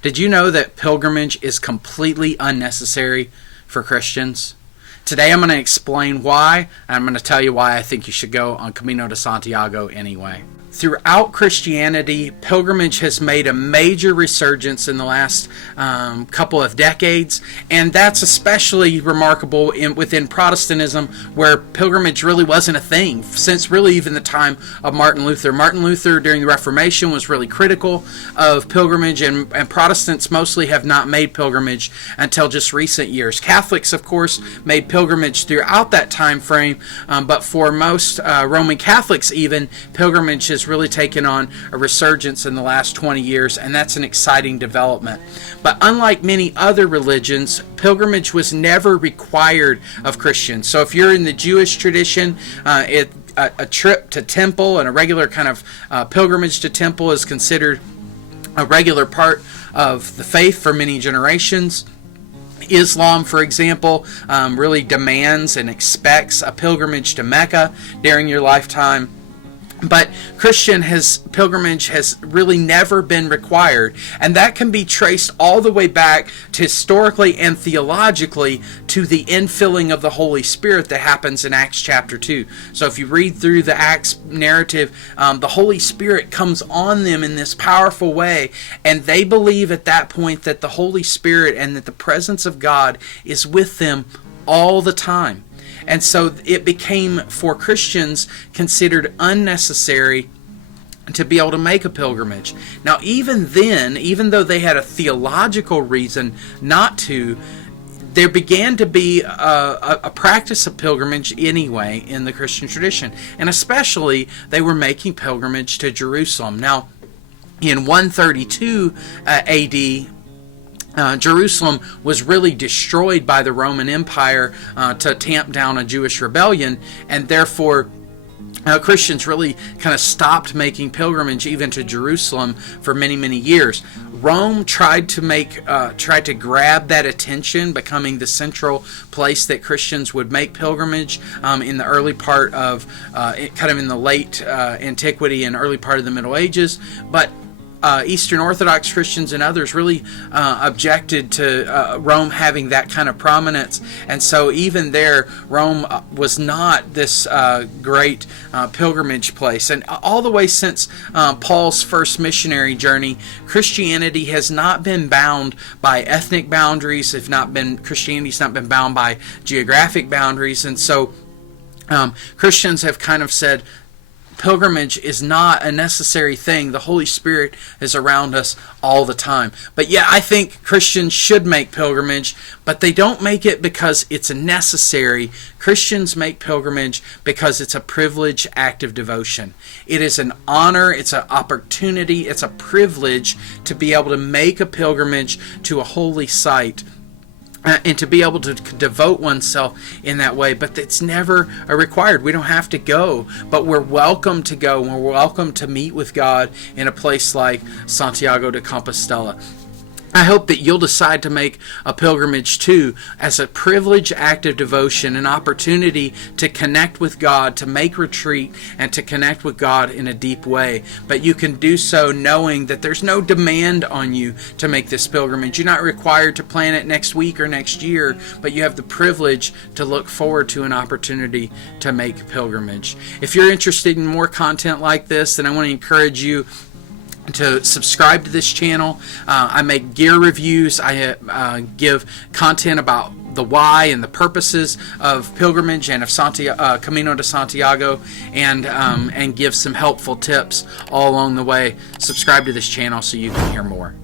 Did you know that pilgrimage is completely unnecessary for Christians? Today I'm going to explain why, and I'm going to tell you why I think you should go on Camino de Santiago anyway. Throughout Christianity, pilgrimage has made a major resurgence in the last couple of decades, and that's especially remarkable within Protestantism, where pilgrimage really wasn't a thing since really even the time of Martin Luther. Martin Luther during the Reformation was really critical of pilgrimage, and Protestants mostly have not made pilgrimage until just recent years. Catholics, of course, made pilgrimage throughout that time frame, but for most Roman Catholics even, pilgrimage has really taken on a resurgence in the last 20 years, and that's an exciting development. But unlike many other religions, pilgrimage was never required of Christians. So if you're in the Jewish tradition, a trip to temple and a regular kind of pilgrimage to temple is considered a regular part of the faith for many generations. Islam, for example, really demands and expects a pilgrimage to Mecca during your lifetime. But pilgrimage has really never been required, and that can be traced all the way back to historically and theologically to the infilling of the Holy Spirit that happens in Acts chapter 2. So if you read through the Acts narrative, the Holy Spirit comes on them in this powerful way, and they believe at that point that the Holy Spirit and that the presence of God is with them all the time. And so it became, for Christians, considered unnecessary to be able to make a pilgrimage. Now, even then, even though they had a theological reason not to, there began to be a practice of pilgrimage anyway in the Christian tradition. And especially, they were making pilgrimage to Jerusalem. Now, in 132 A.D., Jerusalem was really destroyed by the Roman Empire to tamp down a Jewish rebellion, and therefore Christians really kind of stopped making pilgrimage even to Jerusalem for many, many years. Rome tried to grab that attention, becoming the central place that Christians would make pilgrimage in the early part of, kind of in the late antiquity and early part of the Middle Ages, but Eastern Orthodox Christians and others really objected to Rome having that kind of prominence, and so even there, Rome was not this great pilgrimage place. And all the way since Paul's first missionary journey, Christianity has not been bound by ethnic boundaries. Christianity's not been bound by geographic boundaries, and so Christians have kind of said, pilgrimage is not a necessary thing. The Holy Spirit is around us all the time. But yeah, I think Christians should make pilgrimage, but they don't make it because it's necessary. Christians make pilgrimage because it's a privileged act of devotion. It is an honor, it's an opportunity, it's a privilege to be able to make a pilgrimage to a holy site, and to be able to devote oneself in that way. But it's never required. We don't have to go, but we're welcome to go, and we're welcome to meet with God in a place like Santiago de Compostela. I hope that you'll decide to make a pilgrimage too, as a privileged act of devotion, an opportunity to connect with God, to make retreat, and to connect with God in a deep way. But you can do so knowing that there's no demand on you to make this pilgrimage. You're not required to plan it next week or next year, but you have the privilege to look forward to an opportunity to make pilgrimage. If you're interested in more content like this, then I want to encourage you to subscribe to this channel. I make gear reviews. I give content about the why and the purposes of pilgrimage and of Camino de Santiago, and give some helpful tips all along the way. Subscribe to this channel so you can hear more.